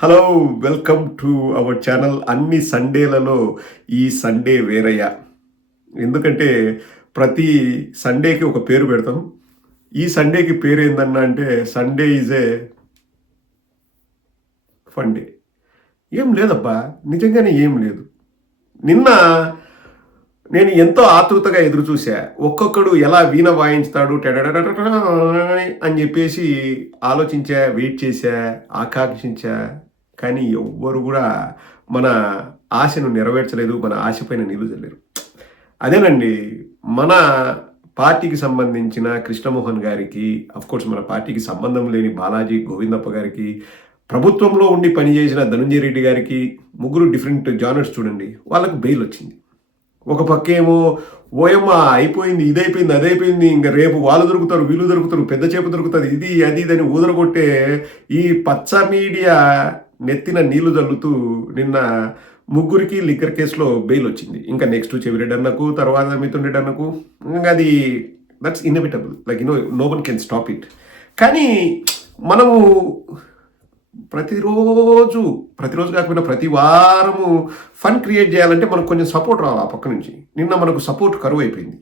Hello welcome to our channel అన్ని సండేలలో ఈ సండే వేరయ్య. ఎందుకంటే ప్రతి సండేకి ఒక పేరు పెడతాం. ఈ సండేకి పేరు ఏందన్నా అంటే సండే ఈజ్ ఏ ఫండే ఏం లేదబ్బా నిజంగానే ఏం లేదు. నిన్న నేను ఎంతో ఆతృతగా ఎదురు చూసా ఒక్కొక్కడు ఎలా వీణ వాయించుతాడు టెడడడడడ అని చెప్పేసి ఆలోచించా వెయిట్ చేశా ఆకాంక్షించా కానీ ఎవ్వరు కూడా మన ఆశను నెరవేర్చలేదు మన ఆశపైన నిలుదలేరు అదేనండి మన పార్టీకి సంబంధించిన కృష్ణమోహన్ గారికి కోర్స్ మన పార్టీకి సంబంధం లేని బాలాజీ గోవిందప్ప గారికి ప్రభుత్వంలో ఉండి పనిచేసిన ధనుంజయ రెడ్డి గారికి ముగ్గురు డిఫరెంట్ జానర్స్ చూడండి వాళ్ళకు బెయిల్ వచ్చింది. ఒక పక్క ఏమో అయిపోయింది ఇది అయిపోయింది అది అయిపోయింది ఇంకా రేపు వాళ్ళు దొరుకుతారు వీళ్ళు దొరుకుతారు పెద్ద చేప దొరుకుతుంది ఇది అది ఇదని ఊదరగొట్టే ఈ పచ్చ మీడియా నెత్తిన నీళ్ళు జల్లుతూ నిన్న ముగ్గురికి లిక్కర్ కేసులో బెయిల్ వచ్చింది. ఇంకా నెక్స్ట్ చెవిరెడ్డి అన్నకు తర్వాత మిథున్ రెడ్డి అన్నకు ఇంకా అది that's inevitable like no no one can stop it కానీ మనము ప్రతిరోజు ప్రతిరోజు కాకపోయినా ప్రతి వారము ఫన్ క్రియేట్ చేయాలంటే మనకు కొంచెం సపోర్ట్ రావాలి ఆ పక్క నుంచి. నిన్న మనకు సపోర్ట్ కరువు అయిపోయింది.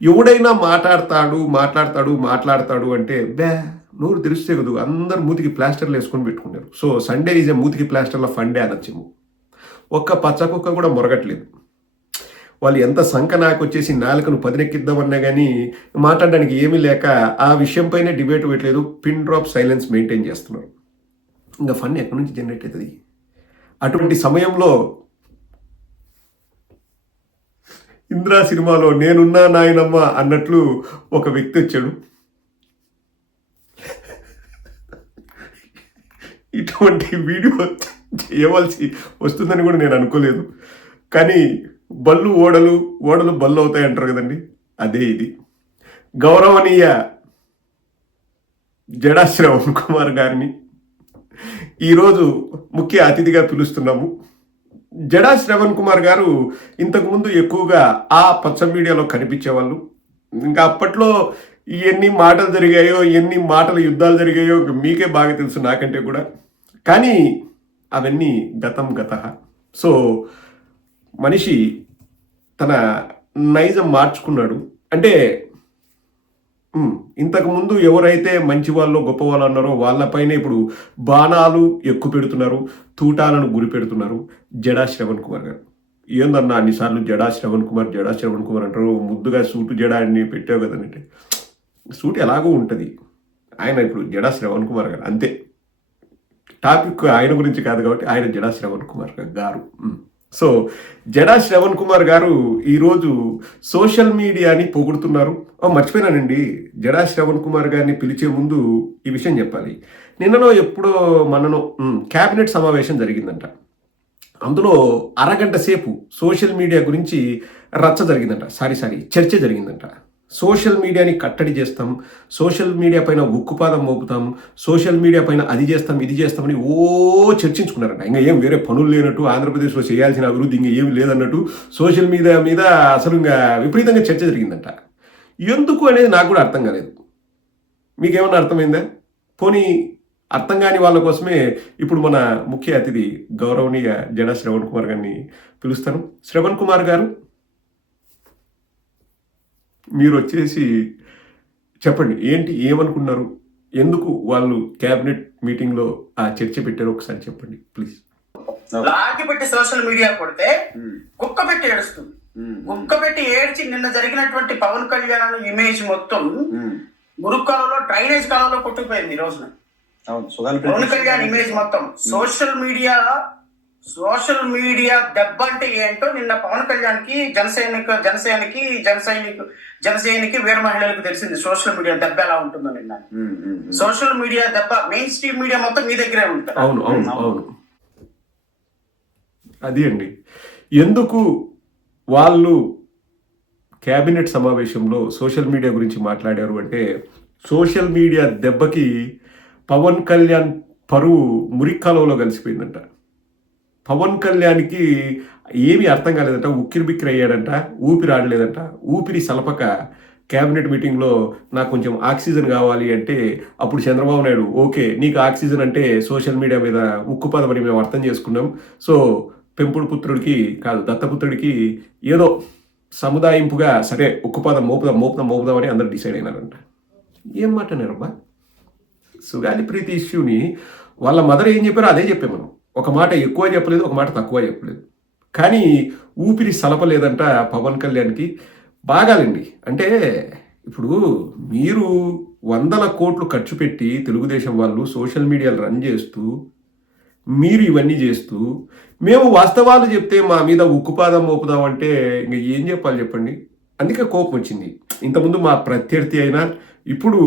ఎవడైనా మాట్లాడతాడు మాట్లాడతాడు మాట్లాడతాడు అంటే బ్యా నోరు తెరిస్తే కదూ అందరు మూతికి ప్లాస్టర్లు వేసుకొని పెట్టుకున్నారు సో సండే ఈజ్ ఏ మూతికి ప్లాస్టర్ల ఫండే అనొచ్చేమో. ఒక్క పచ్చ కుక్క కూడా మొరగట్లేదు. వాళ్ళు ఎంత సంక నాకు వచ్చేసి నాలుకను పదినెక్కిద్దామన్నా కానీ మాట్లాడడానికి ఏమీ లేక ఆ విషయంపైనే డిబేట్ పెట్టలేదు. పిన్ డ్రాప్ సైలెన్స్ మెయింటైన్ చేస్తున్నారు. ఇంకా ఫండ్ ఎక్కడి నుంచి జనరేట్ అవుతుంది? అటువంటి సమయంలో ఇంద్రా సినిమాలో నేనున్నా నాయనమ్మ అన్నట్లు ఒక వ్యక్తి వచ్చాడు. ఇటువంటి వీడియో చేయవలసి వస్తుందని కూడా నేను అనుకోలేదు. కానీ బళ్ళు ఓడలు ఓడలు బళ్ళు అవుతాయి అంటారు కదండి. అదే ఇది. గౌరవనీయ జడా శ్రవణ్ కుమార్ గారిని ఈరోజు ముఖ్య అతిథిగా పిలుస్తున్నాము. జడా శ్రవణ్ కుమార్ గారు ఇంతకుముందు ఎక్కువగా ఆ పచ్చ మీడియాలో కనిపించేవాళ్ళు. ఇంకా అప్పట్లో ఎన్ని మాటలు జరిగాయో ఎన్ని మాటల యుద్ధాలు జరిగాయో మీకే బాగా తెలుసు నాకంటే కూడా. కానీ అవన్నీ గతం గత. సో మనిషి తన నైజం మార్చుకున్నాడు. అంటే ఇంతకుముందు ఎవరైతే మంచి వాళ్ళు గొప్ప వాళ్ళు అన్నారో వాళ్ళపైన ఇప్పుడు బాణాలు ఎక్కువ పెడుతున్నారు తూటాలను గురి పెడుతున్నారు జడా శ్రవణ్ కుమార్ గారు. ఏందన్నా అన్నిసార్లు జడా శ్రవణ్ కుమార్ జడా శ్రవణ్ కుమార్ అంటారు ముద్దుగా సూటు జడా అని పెట్టావు కదంటే. సూట్ ఎలాగో ఉంటుంది. ఆయన ఇప్పుడు జడా శ్రవణ్ కుమార్ గారు అంతే. టాపిక్ ఆయన గురించి కాదు కాబట్టి ఆయన జడా శ్రవణ్ కుమార్ గారు. సో జడా శ్రవణ్ కుమార్ గారు ఈరోజు సోషల్ మీడియాని పొగుడుతున్నారు. మర్చిపోయినానండి. జడా శ్రవణ్ కుమార్ గారిని పిలిచే ముందు ఈ విషయం చెప్పాలి. నిన్ననో ఎప్పుడో మననో క్యాబినెట్ సమావేశం జరిగిందంట. అందులో అరగంట సేపు సోషల్ మీడియా గురించి రచ్చ జరిగిందంట. సారీ సారీ చర్చ జరిగిందంట. సోషల్ మీడియాని కట్టడి చేస్తాం సోషల్ మీడియా పైన ఉక్కుపాదం మోపుతాం సోషల్ మీడియా పైన అది చేస్తాం ఇది చేస్తామని ఓ చర్చించుకున్నారంట. ఇంకా ఏం వేరే పనులు లేనట్టు ఆంధ్రప్రదేశ్లో చేయాల్సిన అభివృద్ధి ఇంకా ఏమి లేదన్నట్టు సోషల్ మీడియా మీద అసలు ఇంకా విపరీతంగా చర్చ జరిగిందంట. ఎందుకు అనేది నాకు కూడా అర్థం కాలేదు. మీకేమన్నా అర్థమైందా? పోనీ అర్థం కాని వాళ్ళ కోసమే ఇప్పుడు మన ముఖ్య అతిథి గౌరవనీయ జడ శ్రవణ్ కుమార్ గారిని పిలుస్తాను. శ్రవణ్ కుమార్ గారు మీరు వచ్చేసి చెప్పండి ఏంటి ఏమనుకున్నారు? ఎందుకు వాళ్ళు క్యాబినెట్ మీటింగ్లో ఆ చర్చ పెట్టారో ఒకసారి చెప్పండి ప్లీజ్. లాగి పెట్టి సోషల్ మీడియా కొడితే కుక్క పెట్టి ఏడుస్తుంది. కుక్క పెట్టి ఏడ్చి నిన్న జరిగినటువంటి పవన్ కళ్యాణ్ ఇమేజ్ మొత్తం మురుగు కాలంలో డ్రైనేజ్ కాలంలో కొట్టుకుపోయింది ఈ రోజున. పవన్ కళ్యాణ్ ఇమేజ్ మొత్తం. సోషల్ మీడియా సోషల్ మీడియా దెబ్బ అంటే ఏంటో నిన్న పవన్ కళ్యాణ్కి జనసేనకి జనసేనకి జనసైనికు జనసేనకి వీర మహిళలకు తెలిసింది సోషల్ మీడియా దెబ్బ ఎలా ఉంటుందో నిన్న. సోషల్ మీడియా దెబ్బ మెయిన్ స్ట్రీమ్ మీడియా మొత్తం మీ దగ్గరే ఉంటుంది అవును అవును. అవును. అది అండి. ఎందుకు వాళ్ళు క్యాబినెట్ సమావేశంలో సోషల్ మీడియా గురించి మాట్లాడారు అంటే సోషల్ మీడియా దెబ్బకి పవన్ కళ్యాణ్ పరువు మురిక్కాలంలో కలిసిపోయిందంట. పవన్ కళ్యాణ్కి ఏమీ అర్థం కాలేదంట ఉక్కిరి బిక్కిరి అయ్యాడంట ఊపిరి ఆడలేదంట ఊపిరి సలపక క్యాబినెట్ మీటింగ్లో నాకు కొంచెం ఆక్సిజన్ కావాలి అంటే అప్పుడు చంద్రబాబు నాయుడు ఓకే నీకు ఆక్సిజన్ అంటే సోషల్ మీడియా మీద ఉక్కు అని మేము అర్థం చేసుకున్నాం. సో పెంపుడు పుత్రుడికి కాదు దత్తపుత్రుడికి ఏదో సముదాయింపుగా సరే ఉక్కుపదం మోపుదాం మోపుదాం మోపుదాం అని అందరు డిసైడ్ అయినారంట. ఏం మాట నేరమ్మా సుగాలి ప్రీతి ఇష్యూని వాళ్ళ మదర్ ఏం చెప్పారో అదే చెప్పాం మనం. ఒక మాట ఎక్కువ చెప్పలేదు ఒక మాట తక్కువ చెప్పలేదు. కానీ ఊపిరి సలపలేదంట పవన్ కళ్యాణ్కి. బాగాలండి. అంటే ఇప్పుడు మీరు వందల కోట్లు ఖర్చు పెట్టి తెలుగుదేశం వాళ్ళు సోషల్ మీడియాలు రన్ చేస్తూ మీరు ఇవన్నీ చేస్తూ మేము వాస్తవాలు చెప్తే మా మీద ఉక్కుపాదం మోపుదాం అంటే ఇంక ఏం చెప్పాలి చెప్పండి? అందుకే కోపం వచ్చింది. ఇంతకుముందు మా ప్రత్యర్థి అయినా ఇప్పుడు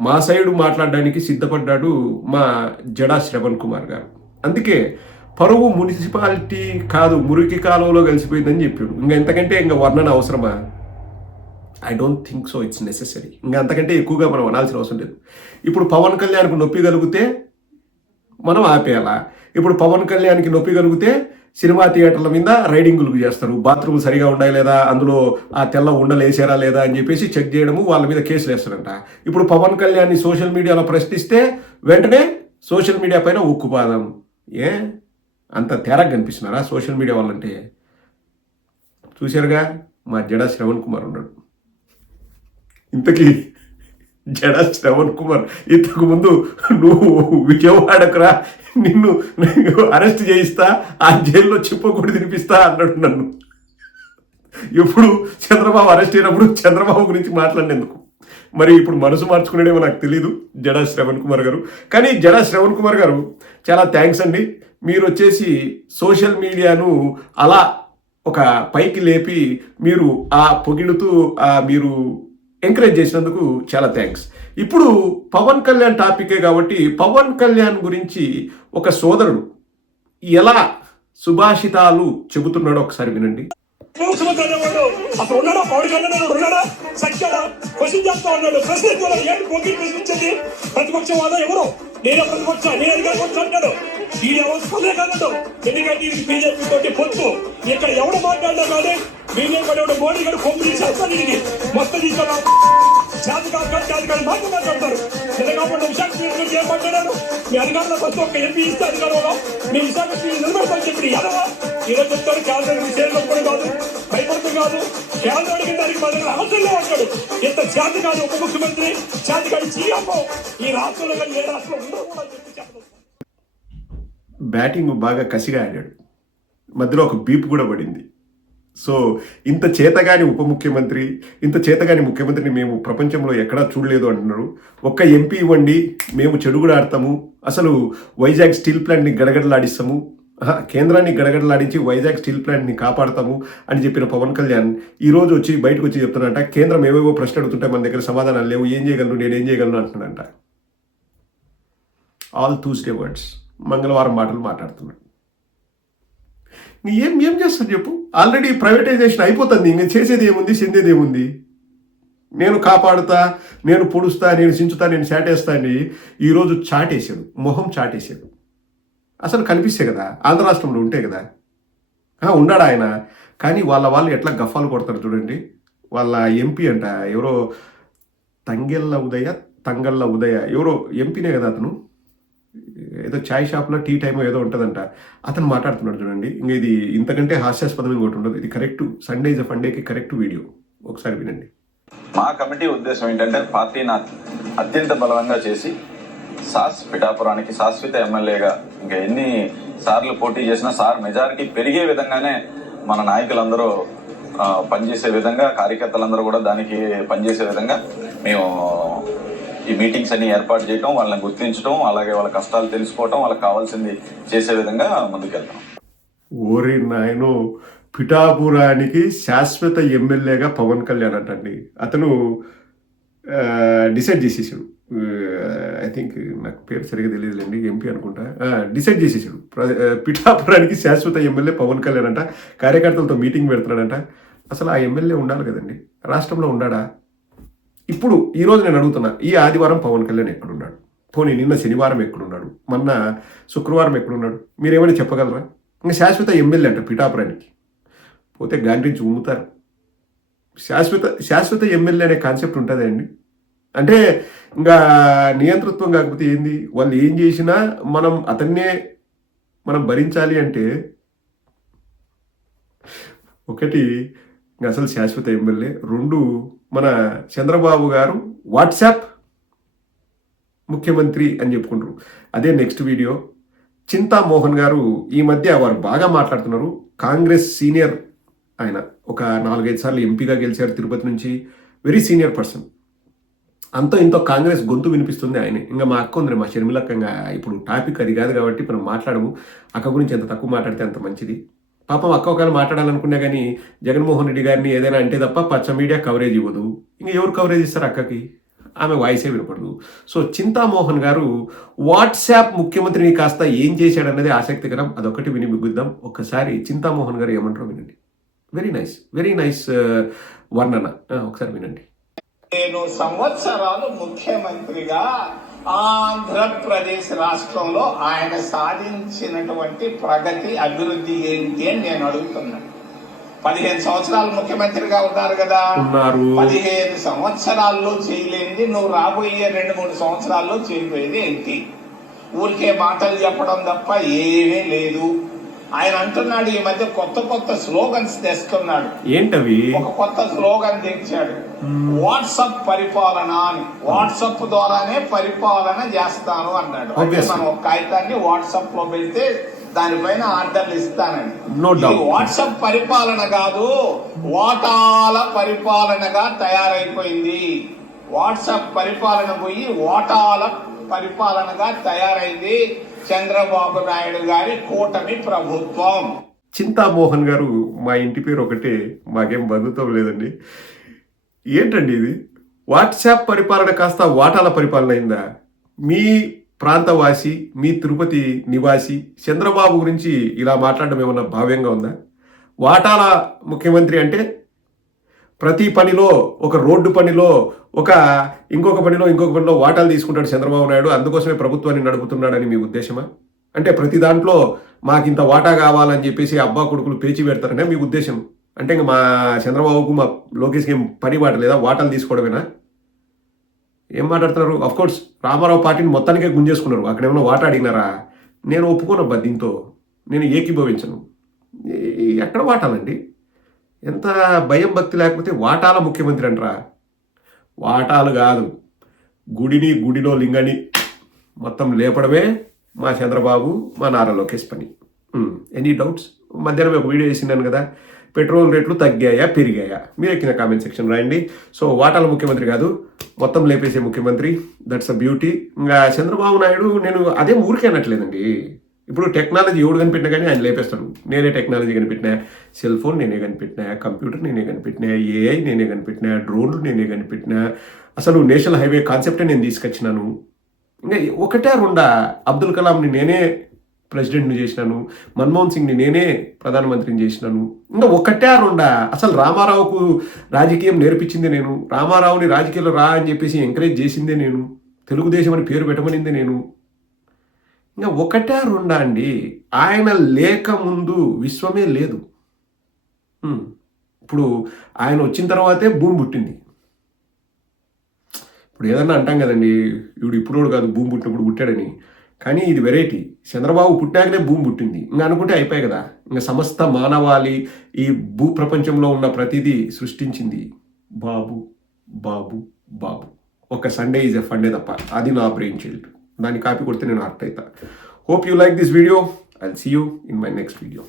మా సైడు మాట్లాడడానికి సిద్ధపడ్డాడు మా జడా శ్రవణ్ కుమార్ గారు. అందుకే పరువు మున్సిపాలిటీ కాదు మురికి కాలువలో కలిసిపోయిందని చెప్పాడు. ఇంకా ఎంతకంటే ఇంకా వర్ణన అవసరమా? I don't think so it's necessary ఇంకా అంతకంటే ఎక్కువగా మనం అనాల్సిన అవసరం లేదు. ఇప్పుడు పవన్ కళ్యాణ్కు నొప్పి కలిగితే మనం ఆపేయాలా? ఇప్పుడు పవన్ కళ్యాణ్కి నొప్పి కలిగితే సినిమా థియేటర్ల మీద రైడింగులు చేస్తారు. బాత్రూమ్ సరిగా ఉన్నాయి లేదా? అందులో ఆ తెల్ల ఉండలు వేసారా లేదా అని చెప్పేసి చెక్ చేయడము వాళ్ళ మీద కేసులు వేస్తారంట. ఇప్పుడు పవన్ కళ్యాణ్ని సోషల్ మీడియాలో ప్రశ్నిస్తే వెంటనే సోషల్ మీడియా పైన ఉక్కుపాదం. ఏ? అంత తేడా కనిపిస్తున్నారా సోషల్ మీడియా వాళ్ళంటే? చూశారుగా? మా జడ శ్రవణ్ కుమార్ ఉన్నాడు. ఇంతకీ జడ శ్రవణ్ కుమార్ ఇంతకు ముందు నువ్వు విజయవాడకురా నిన్ను అరెస్ట్ చేయిస్తా ఆ జైల్లో చెప్పకూడదు తినిపిస్తా అన్నాడు నన్ను. ఎప్పుడు చంద్రబాబు అరెస్ట్ అయినప్పుడు చంద్రబాబు గురించి మాట్లాడినందుకు. మరి ఇప్పుడు మనసు మార్చుకునేదేమో నాకు తెలియదు జడా శ్రవణ్ కుమార్ గారు. కానీ జడా శ్రవణ్ కుమార్ గారు చాలా థ్యాంక్స్ అండి. మీరు వచ్చేసి సోషల్ మీడియాను అలా ఒక పైకి లేపి మీరు ఆ పొగిడుతూ మీరు ఎంకరేజ్ చేసినందుకు చాలా థ్యాంక్స్. ఇప్పుడు పవన్ కళ్యాణ్ టాపికే కాబట్టి పవన్ కళ్యాణ్ గురించి ఒక సోదరుడు ఎలా సుభాషితాలు చెబుతున్నాడో ఒకసారి వినండి. ముఖ్యమంత్రి అప్పుడు ఉన్నాడా? పౌడి కళ్యాణ్ ఉన్నాడా? సఖ్యాడా క్వశ్చన్ చేస్తా ఉన్నాడు. ప్రశ్నించాడు ఏంటి కోకిల్ ప్రశ్నించింది. ప్రతిపక్షం వాదా ఎవరు? నేనే ప్రతిపక్ష. నేను అధికారం అంటాడు ఈ ఎవరు పదే కాదు ఎందుకంటే ఇది బీజేపీ తోటి పొత్తు. ఇక్కడ ఎవడు మాట్లాడినా కానీ బీజేపీ పడేవాడు. మోడీ గారు కొమ్ము తీసేస్తాను ఇది మొత్తం తీసుకున్నా జాతి కాదు జాతి కాదు మాట మాట్లాడతారు. నిన్న విశాఖ గురించి ఏం మాట్లాడారు? మీ అధికారంలో ప్రతి ఒక్క ఎంపీ ఇస్తే అధికారంలో. మీ విశాఖ నిలబెడతాను చెప్పి. ఎదవా ఈరోజు చెప్తారు కేంద్రం విషయంలో కాదు భయపడుతూ కాదు కేంద్రానికి దానికి మన దగ్గర అవసరంలో ఉంటాడు. ఇంత జాతి కాదు ఉప ముఖ్యమంత్రి జాతి కాదు చీయమ్మో ఈ రాష్ట్రంలో కానీ ఏ రాష్ట్రంలో ఉండదు కూడా చెప్పి చెప్పదు బ్యాటింగ్ బాగా కసిగా ఆడాడు. మధ్యలో ఒక బీప్ కూడా పడింది. సో ఇంత చేతగాని ఉప ముఖ్యమంత్రి ఇంత చేతగాని ముఖ్యమంత్రిని మేము ప్రపంచంలో ఎక్కడా చూడలేదు అంటున్నారు. ఒక్క ఎంపీ ఇవ్వండి మేము చెడుగుడు ఆడతాము. అసలు వైజాగ్ స్టీల్ ప్లాంట్ని గడగడలాడిస్తాము. కేంద్రాన్ని గడగడలాడించి వైజాగ్ స్టీల్ ప్లాంట్ని కాపాడతాము అని చెప్పిన పవన్ కళ్యాణ్ ఈరోజు వచ్చి బయటకు వచ్చి చెప్తున్నాడంట కేంద్రం ఏవేవో ప్రశ్న అడుగుతుంటే మన దగ్గర సమాధానాలు లేవు ఏం చేయగలను నేను ఏం చేయగలను అంటున్నాడంట. ఆల్ ట్యూస్డే వర్డ్స్ మంగళవారం మాటలు మాట్లాడుతున్నాడు. నీ ఏం ఏం చేస్తాను చెప్పు? ఆల్రెడీ ప్రైవేటైజేషన్ అయిపోతుంది ఇంకా చేసేది ఏముంది చెందేది ఏముంది? నేను కాపాడుతా నేను పొడుస్తా నేను చించుతా నేను చాటేస్తా అని ఈరోజు చాటేశాడు మొహం చాటేశాడు. అసలు కనిపిస్తే కదా ఆంధ్ర రాష్ట్రంలో ఉంటే కదా. ఉన్నాడు ఆయన? కానీ వాళ్ళ వాళ్ళు ఎట్లా గఫాలు కొడతారు చూడండి. వాళ్ళ ఎంపీ అంట ఎవరో తంగెల్ల ఉదయ తంగళ్ళ ఉదయ ఎవరో ఎంపీనే కదా అతను. ఏదో చాయ్ షాప్లో టీ టైమ్ ఏదో ఉంటుందంట. అతను మాట్లాడుతున్నాడు చూడండి. ఇంకా ఇది ఇంతకంటే హాస్యాస్పదం ఇంకోటి ఉండదు. ఇది కరెక్ట్ సండే ఇస్ ఫండేకి కరెక్ట్ వీడియో ఒకసారి వినండి. మా కమిటీ ఉద్దేశం ఏంటంటే పార్టీని అత్యంత బలవంగా చేసి సాస్ పిఠాపురానికి శాశ్వత ఎమ్మెల్యేగా ఇంకా ఎన్ని సార్లు పోటీ చేసినా సార్ మెజారిటీ పెరిగే విధంగానే మన నాయకులందరూ పనిచేసే విధంగా కార్యకర్తలందరూ కూడా దానికి పనిచేసే విధంగా మేము ఈ మీటింగ్స్ అన్ని ఏర్పాటు చేయడం వాళ్ళని గుర్తించడం అలాగే వాళ్ళ కష్టాలు తెలుసుకోవటం వాళ్ళకి కావాల్సింది చేసే విధంగా ముందుకెళ్తాం. ఓరి నాయను పిఠాపురానికి శాశ్వత ఎమ్మెల్యేగా పవన్ కళ్యాణ్ అంటండి. అతను డిసైడ్ చేసేసాడు. Uh, ఐ థింక్ uh, నాకు పేరు సరిగా తెలియదులేండి ఎంపీ అనుకుంటా. Uh, డిసైడ్ చేసేసాడు. ప్ర- పిఠాపురానికి శాశ్వత ఎమ్మెల్యే పవన్ కళ్యాణ్ అంట కార్యకర్తలతో మీటింగ్ పెడుతున్నాడంట. అసలు ఆ ఎమ్మెల్యే ఉండాలి కదండి? రాష్ట్రంలో ఉండాడా? ఇప్పుడు ఈరోజు నేను అడుగుతున్నా ఈ ఆదివారం పవన్ కళ్యాణ్ ఎక్కడున్నాడు? పోనీ నిన్న శనివారం ఎక్కడున్నాడు? మొన్న శుక్రవారం ఎక్కడున్నాడు? మీరేమైనా చెప్పగలరా? ఇంకా శాశ్వత ఎమ్మెల్యే అంట పిఠాపురానికి. పోతే గాంధీ ఉమ్ముతారు. శాశ్వత శాశ్వత ఎమ్మెల్యే అనే కాన్సెప్ట్ ఉంటుందా అండి? అంటే ఇంకా నియంతృత్వం కాకపోతే ఏంది? వాళ్ళు ఏం చేసినా మనం అతన్నే మనం భరించాలి అంటే ఒకటి అసలు శాశ్వత ఎమ్మెల్యే. రెండు మన చంద్రబాబు గారు వాట్సాప్ ముఖ్యమంత్రి అని చెప్పుకుంటారు. అదే నెక్స్ట్ వీడియో. చింతా మోహన్ గారు ఈ మధ్య వారు బాగా మాట్లాడుతున్నారు. కాంగ్రెస్ సీనియర్ ఆయన ఒక నాలుగైదు సార్లు ఎంపీగా గెలిచారు తిరుపతి నుంచి. వెరీ సీనియర్ పర్సన్ అంతో ఇంతో కాంగ్రెస్ గొంతు వినిపిస్తుంది ఆయన. ఇంకా మా అక్క ఉంది మా షర్మిలక్క ఇంకా ఇప్పుడు టాపిక్ అది కాదు కాబట్టి మనం మాట్లాడము. అక్క గురించి ఎంత తక్కువ మాట్లాడితే అంత మంచిది. పాపం అక్క ఒకవేళ మాట్లాడాలనుకున్నా కానీ జగన్మోహన్ రెడ్డి గారిని ఏదైనా అంటే తప్ప పచ్చ మీడియా కవరేజ్ ఇవ్వదు. ఇంకా ఎవరు కవరేజ్ ఇస్తారు అక్కకి? ఆమె వాయిసే వినపడదు. సో చింతామోహన్ గారు వాట్సాప్ ముఖ్యమంత్రిని కాస్త ఏం చేశాడన్నది ఆసక్తికరం. అదొకటి విని మిగుద్దాం ఒక్కసారి చింతామోహన్ గారు ఏమంటారో వినండి. వెరీ నైస్ వెరీ నైస్ వర్ణన. ఒకసారి వినండి. నేను సంవత్సరాలు ముఖ్యమంత్రిగా ఆంధ్రప్రదేశ్ రాష్ట్రంలో ఆయన సాధించినటువంటి ప్రగతి అభివృద్ధి ఏంటి అని నేను అడుగుతున్నాను పదిహేను సంవత్సరాలు ముఖ్యమంత్రిగా ఉన్నారు కదా. పదిహేను సంవత్సరాల్లో చేయలేనిది నువ్వు రాబోయే రెండు మూడు సంవత్సరాల్లో చేయబోయేది ఏంటి? ఊరికే మాటలు చెప్పడం తప్ప ఏమీ లేదు. ఆయన అంటున్నాడు ఈ మధ్య కొత్త కొత్త స్లోగన్స్ తెస్తున్నాడు. ఏంటవి? ఒక కొత్త స్లోగన్ తెచ్చాడు. వాట్సాప్ పరిపాలన అని. వాట్సాప్ ద్వారానే పరిపాలన చేస్తాను అన్నాడు. అంటే. మనం ఒక కాగితాన్ని వాట్సాప్లో పెడితే దానిపైన ఆర్డర్లు ఇస్తానని. వాట్సాప్ పరిపాలన కాదు ఓటాల పరిపాలనగా తయారైపోయింది. వాట్సాప్ పరిపాలన పోయి ఓటాల పరిపాలనగా తయారైంది చంద్రబాబు నాయుడు గారి కూటమి ప్రభుత్వం. చింతామోహన్ గారు మా ఇంటి పేరు ఒకటే మాకేం బంధుత్వం లేదండి. ఏంటండి ఇది? వాట్సాప్ పరిపాలన కాస్త వాటాల పరిపాలన అయిందా? మీ ప్రాంతవాసి మీ తిరుపతి నివాసి చంద్రబాబు గురించి ఇలా మాట్లాడడం ఏమన్నా భావ్యంగా ఉందా? వాటాల ముఖ్యమంత్రి అంటే ప్రతి పనిలో ఒక రోడ్డు పనిలో ఒక ఇంకొక పనిలో ఇంకొక పనిలో వాటాలు తీసుకుంటాడు చంద్రబాబు నాయుడు అందుకోసమే ప్రభుత్వాన్ని నడుపుతున్నాడని మీ ఉద్దేశమా? అంటే ప్రతి దాంట్లో మాకు ఇంత వాటా కావాలని చెప్పేసి అబ్బా కొడుకులు పేచి పెడతారనే మీ ఉద్దేశం. అంటే ఇంక మా చంద్రబాబుకు మా లోకేష్కి ఏం పని వాట లేదా వాటాలు తీసుకోవడమేనా? ఏం మాట్లాడుతున్నారు? అఫ్ కోర్స్ రామారావు పార్టీని మొత్తానికే గుంజేసుకున్నారు. అక్కడ ఏమైనా వాట అడిగినారా? నేను ఒప్పుకోనబ్బా దీంతో. నేను ఏకీభవించను. ఎక్కడ వాటాలండి? ఎంత భయం భక్తి లేకపోతే వాటాల ముఖ్యమంత్రి అంటారా? వాటాలు కాదు. గుడిని గుడిలో లింగని మొత్తం లేపడమే మా చంద్రబాబు మా నారా లోకేష్ పని. ఎనీ డౌట్స్ మధ్యాహ్నం ఒక వీడియో వేసినాను కదా. పెట్రోల్ రేట్లు తగ్గాయా పెరిగాయా? మీరు ఎక్కిన కామెంట్ సెక్షన్ రాయండి. సో వాటాల ముఖ్యమంత్రి కాదు మొత్తం లేపేసే ముఖ్యమంత్రి. దట్స్ అ బ్యూటీ ఇంకా చంద్రబాబు నాయుడు నేను అదే ఊరికే అనట్లేదండి. ఇప్పుడు టెక్నాలజీ ఎవడు కనిపెట్టినా కానీ ఆయన లేపేస్తాడు. నేనే టెక్నాలజీ కనిపెట్టినా సెల్ ఫోన్ నేనే కనిపెట్టినా కంప్యూటర్ నేనే కనిపెట్టినా ఏఐ నేనే కనిపెట్టినా డ్రోన్లు నేనే కనిపెట్టినా. అసలు నేషనల్ హైవే కాన్సెప్టే నేను తీసుకొచ్చినాను. ఇంకా ఒకటే రెండా అబ్దుల్ కలాంని నేనే ప్రెసిడెంట్ని చేసినాను మన్మోహన్ సింగ్ని నేనే ప్రధానమంత్రిని చేసినాను. ఇంకా ఒకటే రెండా అసలు రామారావుకు రాజకీయం నేర్పించిందే నేను. రామారావుని రాజకీయాల్లో రా అని చెప్పేసి ఎంకరేజ్ చేసిందే నేను. తెలుగుదేశం అని పేరు పెట్టమనిందే నేను. ఇంకా ఒకటే రెండా అండి. ఆయన లేక ముందు విశ్వమే లేదు. ఇప్పుడు ఆయన వచ్చిన తర్వాతే భూమి పుట్టింది. ఇప్పుడు ఏదన్నా అంటాం కదండి. ఇప్పుడు ఇప్పుడు కాదు భూమి పుట్టినప్పుడు పుట్టాడని. కానీ ఇది వెరైటీ. చంద్రబాబు పుట్టాకనే భూమి పుట్టింది. ఇంకా అనుకుంటే అయిపోయాయి కదా. ఇంకా సమస్త మానవాళి ఈ భూ ప్రపంచంలో ఉన్న ప్రతిదీ సృష్టించింది. బాబు బాబు బాబు. ఒక సండే ఈజ్ ఎ ఫండే తప్ప. అది నా బ్రెయిన్ చైల్డ్ దాన్ని కాపీ కొడితే నేను అర్థ అవుతా. Hope you like this video I see you in my next video